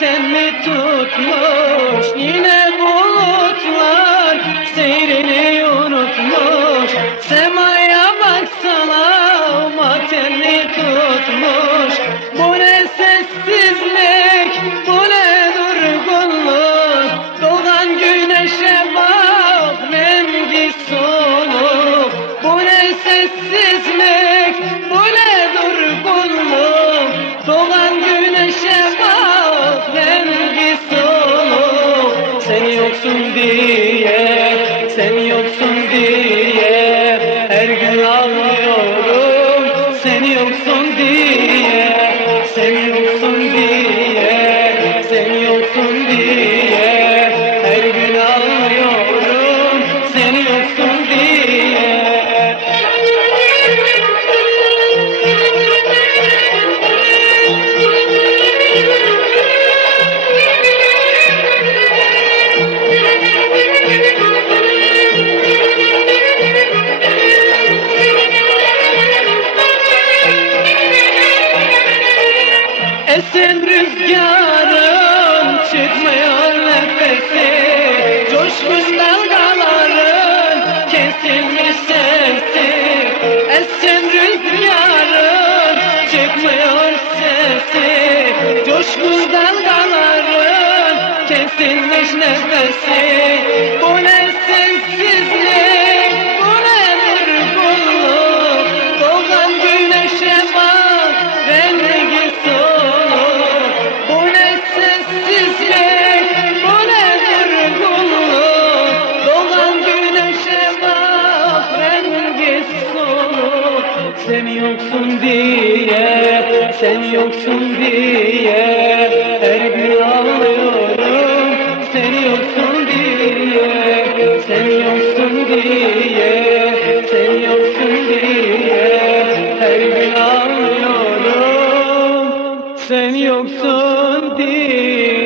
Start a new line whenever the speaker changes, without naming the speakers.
unutmuş Yine bulutlar seyrini unutmuş. Semaya baksana matemli tutmuş. Bu ne sessizlik yoksun diye, sen yoksun diye Her gün ağlıyorum. Sen yoksun diye Sen yoksun diye, dalgaların kesilmiş sesi Esen rüzgarın çıkmıyor sesi. Coşkun dalgaların kesilmiş nefesi. Bu ne sessizlik, Sen yoksun diye, sen yoksun diye Her gün ağlıyorum. Sen yoksun diye, sen yoksun diye Sen yoksun diye Her gün ağlıyorum. Sen yoksun diye.